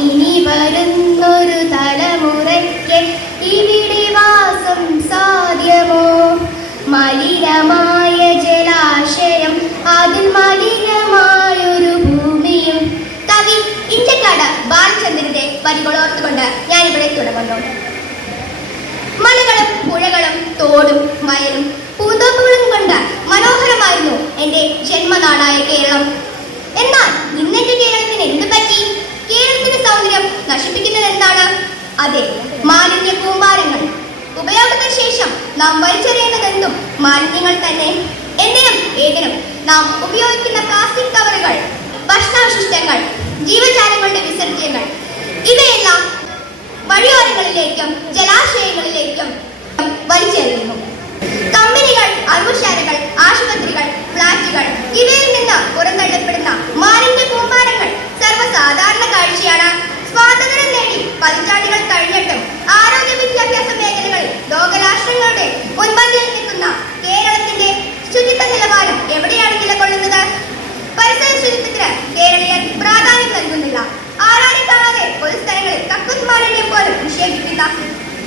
ഇനി വരുന്നൊരു തലമുറയ്ക്ക് ഇവിടെ വാസം സാധ്യമോ? മലിനമായ ജലാശയം, അതിൽ മലിനമായൊരു ഭൂമിയും. കവി ഇഞ്ചക്കാട് ബാലചന്ദ്രന്റെ വരികളോർത്തുകൊണ്ട് ഞാനിവിടെ തുടങ്ങുന്നു. മലകളും പുഴകളും തോടും വയലും പൂന്തോപ്പുകളും കൊണ്ട് മനോഹരമായിരുന്നു എൻ്റെ ജന്മനാടായ കേരളം. എന്നാൽ ഇന്നെന്റെ കേരളത്തിന് എന്ത് പറ്റി? കേരളത്തിന്റെ സൗന്ദര്യം നശിപ്പിക്കുന്നത് എന്താണ്? അതെ, മാലിന്യ കൂമ്പാരങ്ങൾ. ഉപയോഗത്തിന് ശേഷം നാം വലിച്ചെറിയുന്നതെന്തും മാലിന്യങ്ങൾ തന്നെ. എന്തിനും ഏതിനും നാം ഉപയോഗിക്കുന്ന പ്ലാസ്റ്റിക് കവറുകൾ, ഭക്ഷണാവശിഷ്ടങ്ങൾ, ജീവജാലങ്ങളുടെ വിസർജ്യങ്ങൾ ഇവയെല്ലാം വഴിയോരങ്ങളിലേക്കും ജലാശയങ്ങളിലേക്കും വലിച്ചെറിയുന്നു. കമ്പനികൾ, അറുശാലകൾ, ആശുപത്രികൾ, ഫ്ളാറ്റുകൾ ഇവയിൽ നിന്ന് പുറന്തള്ളപ്പെടുന്ന മാലിന്യ കൂമ്പാരങ്ങൾ സർവ്വസാധാരണ കാഴ്ചയാണ്. സ്വാതന്ത്ര്യം നേടി പതിറ്റാണ്ടുകൾ കഴിഞ്ഞിട്ടും ആരോഗ്യ വിദ്യാഭ്യാസ മേഖലകളിൽ ലോകരാഷ്ട്രങ്ങളുടെ മുൻപന്തിയിൽ നിൽക്കുന്ന കേരളത്തിന്റെ ശുചിത്വ നിലവാരം എവിടെയാണ് നിലകൊള്ളുന്നത്? പരിസര ശുചിത്വത്തിന് കേരളീയർ പ്രാധാന്യം നൽകുന്നില്ല. ആരാരും കാണാതെ പൊതുസ്ഥലങ്ങളിൽ കക്കൂസ് മാലിന്യം പോലും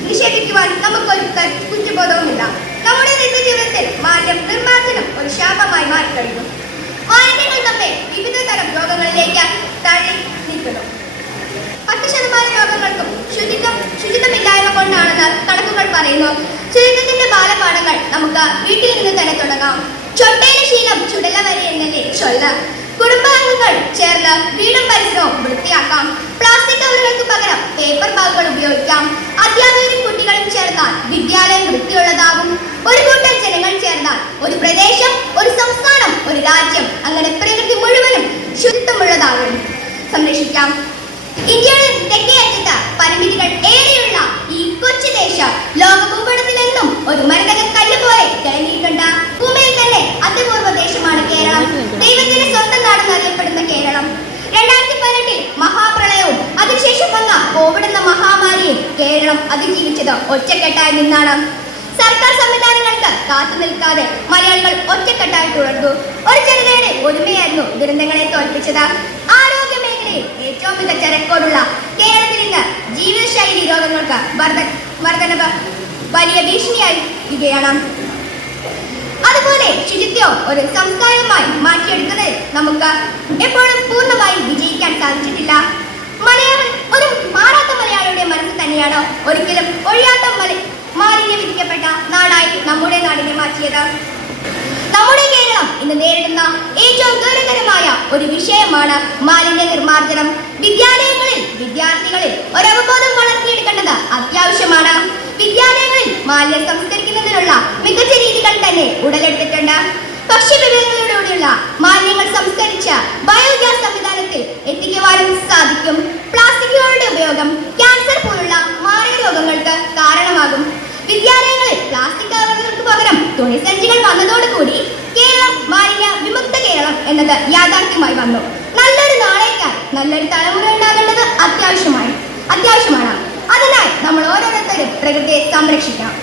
നിക്ഷേപിക്കുവാൻ നമുക്കൊരു കുറ്റബോധവുമില്ല. നമ്മുടെ നിത്യജീവിതത്തിൽ മാലിന്യം നിർമ്മാർജ്ജനം ഒരു ശാപമായി മാറിക്കഴിഞ്ഞു. മാലിന്യങ്ങൾ നമ്മെ വിവിധ തരം രോഗങ്ങളിലേക്ക് തള്ളി നീക്കുന്നു. 10% രോഗങ്ങൾക്കും ശുചിത്വമില്ലായ്മ കൊണ്ടാണെന്ന് കണക്കുകൾ പറയുന്നു. ശുചിത്വത്തിന്റെ ബാലപാഠങ്ങൾ നമുക്ക് വീട്ടിൽ നിന്ന് തന്നെ തുടങ്ങാം. ചൊട്ടയിലെ ശീലം ചുടല വരെ എന്നല്ലേ ചൊല്ല്. കുടുംബാംഗങ്ങൾ ചേർന്ന് വീടും പരിസരവും വൃത്തിയാക്കാം. പ്ലാസ്റ്റിക് കവറുകൾക്ക് പകരം പേപ്പർ ബാഗുകൾ ഉപയോഗിക്കാം. അധ്യാപകരും കുട്ടികളും ചേർന്നാൽ വിദ്യാലയം വൃത്തിയുള്ളതാകും. ഒരു കൂട്ടം ജനങ്ങൾ ചേർന്നാൽ ഒരു പ്രദേശം, ഒരു സംസ്ഥാനം, ഒരു രാജ്യം, അങ്ങനെ പ്രകൃതി മുഴുവനും ശുചിത്വമുള്ളതാകും. സംരക്ഷിക്കാം. ഇന്ത്യയുടെ തെക്കേ അറ്റത്ത് പരിമിതികൾ ഏറെയുള്ള ഈ കൊച്ചു ദേശം ലോക ഭൂപടത്തിൽ നിന്നും ഒരു മരതക കല്ല് പോലെ തിളങ്ങിയിട്ടുണ്ട്. ഭൂമിയിൽ തന്നെ അത്യപൂർവ ദേശമാണ് കേരളം. ദൈവത്തിന്റെ സ്വന്തം നാടെന്നറിയപ്പെടുന്ന കേരളം. 2018 മഹാപ്രളയവും അതിനുശേഷം വന്ന കോവിഡ് എന്ന മഹാമാരിയും കേരളം അതിജീവിച്ചത് ഒറ്റക്കെട്ടായി നിന്നാണ്. സർക്കാർ സംവിധാനങ്ങൾക്ക് കാത്തു നിൽക്കാതെ മലയാളികൾ ഒറ്റക്കെട്ടായി തുടർന്നു. ഒരു ജനതയുടെ ഒരുമയായിരുന്നു ദുരന്തങ്ങളെ തോൽപ്പിച്ചത്. ആരോഗ്യ മേഖലയിൽ ഏറ്റവും മികച്ച റെക്കോർഡുള്ള കേരളത്തിൽ ഇന്ന് ജീവിതശൈലി രോഗങ്ങൾക്ക് വർധനവ് വലിയ ഭീഷണിയായിരിക്കുകയാണ്. അതുപോലെ ശുചിത്വം ഒരു സംസ്കാരമായി മാറ്റിയെടുക്കുന്നത് നമുക്ക് എപ്പോഴും പൂർണ്ണമായി വിജയിക്കാൻ സാധിച്ചിട്ടില്ല. മലയാളം ഒരു മാറാത്ത മലയാളിയുടെ മനസ്സ് തന്നെയാണ് ഒരിക്കലും ഒഴിയാത്ത മാലിന്യം വിധിക്കപ്പെട്ട നാടായി നമ്മുടെ നാടിനെ മാറ്റിയത്. നമ്മുടെ കേരളം ഇന്ന് നേരിടുന്ന ഏറ്റവും ഗൗരവകരമായ ഒരു വിഷയമാണ് മാലിന്യ നിർമ്മാർജ്ജനം. വിദ്യാലയങ്ങളിൽ വിദ്യാർത്ഥികളിൽ ഒരവബോധം വളർത്തിയെടുക്കേണ്ടത് അത്യാവശ്യമാണ്. വിദ്യാലയങ്ങളിൽ മാലിന്യം സംസ്കരിക്കുന്നതിനുള്ള മികച്ച രീതികൾ തന്നെ ഉടലെടുത്തിട്ടുണ്ട്. ഭക്ഷ്യവിഭവങ്ങളിലൂടെയുള്ള മാലിന്യങ്ങൾ സംസ്കരിച്ച ബയോഗ്യാസ് സംവിധാനത്തിൽ എത്തിക്കുവാനും സാധിക്കും. പ്ലാസ്റ്റിക്കുകളുടെ ഉപയോഗം ക്യാൻസർ പോലുള്ള മാറിയ രോഗങ്ങൾക്ക് കാരണമാകും. വിദ്യാലയങ്ങളിൽ പ്ലാസ്റ്റിക് കവറുകൾക്ക് പകരം തുണിസഞ്ചികൾ വന്നതോടുകൂടി കേരളം മാലിന്യ വിമുക്ത കേരളം എന്നത് യാഥാർത്ഥ്യമായി വന്നു. നല്ലൊരു നാളേക്കായി നല്ലൊരു തലമുറ ഉണ്ടാകേണ്ടത് അത്യാവശ്യമാണ്. അതിനായി നമ്മൾ ഓരോരുത്തരും പ്രകൃതിയെ സംരക്ഷിക്കണം.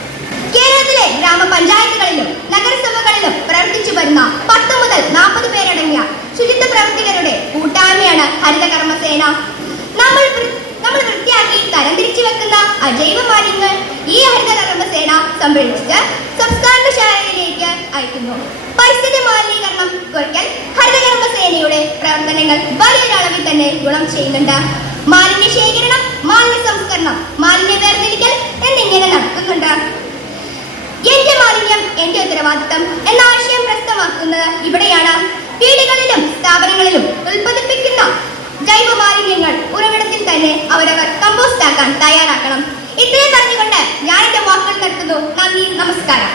കേരളത്തിലെ ഗ്രാമപഞ്ചായത്തുകളിലും നഗരസഭകളിലും പ്രവർത്തിച്ചു വരുന്ന 10 മുതൽ 40 പേരടങ്ങിയ ശുചിത്വ പ്രവർത്തകരുടെ കൂട്ടായ്മയാണ് ഹരിതകർമ്മസേന. നമ്മൾ വൃത്തിയാക്കി തരംതിരിച്ചു വെക്കുന്ന അജൈവ മാലിന്യങ്ങൾ ഈ ഹരിതകർമ്മസേന സംഭരിച്ച് സംസ്കരണശാലയിലേക്ക് അയക്കുന്നു. പരിസ്ഥിതി മലിനീകരണം കുറയ്ക്കാൻ ഹരിതകർമ്മസേനയുടെ പ്രവർത്തനങ്ങൾ വലിയൊരളവിൽ തന്നെ ഗുണം ചെയ്യുന്നുണ്ട്. മാലിന്യ ശേഖരണം, മാലിന്യ സംസ്കരണം, മാലിന്യ വേർതിരിക്കൽ എന്നിങ്ങനെ നടത്തുന്നുണ്ട്. എന്റെ മാലിന്യം എന്റെ ഉത്തരവാദിത്തം എന്ന ആശയം പ്രസ്തമാക്കുന്നത് ഇവിടെയാണ്. വീടുകളിലും സ്ഥാപനങ്ങളിലും ഉൽപ്പാദിപ്പിക്കുന്ന ജൈവ മാലിന്യങ്ങൾ ഉറവിടത്തിൽ തന്നെ അവരവർ കമ്പോസ്റ്റ് ആക്കാൻ തയ്യാറാക്കണം. ഇത്രയും പറഞ്ഞുകൊണ്ട് ഞാൻ എന്റെ വാക്കുകൾ നിർത്തുന്നു. നന്ദി, നമസ്കാരം.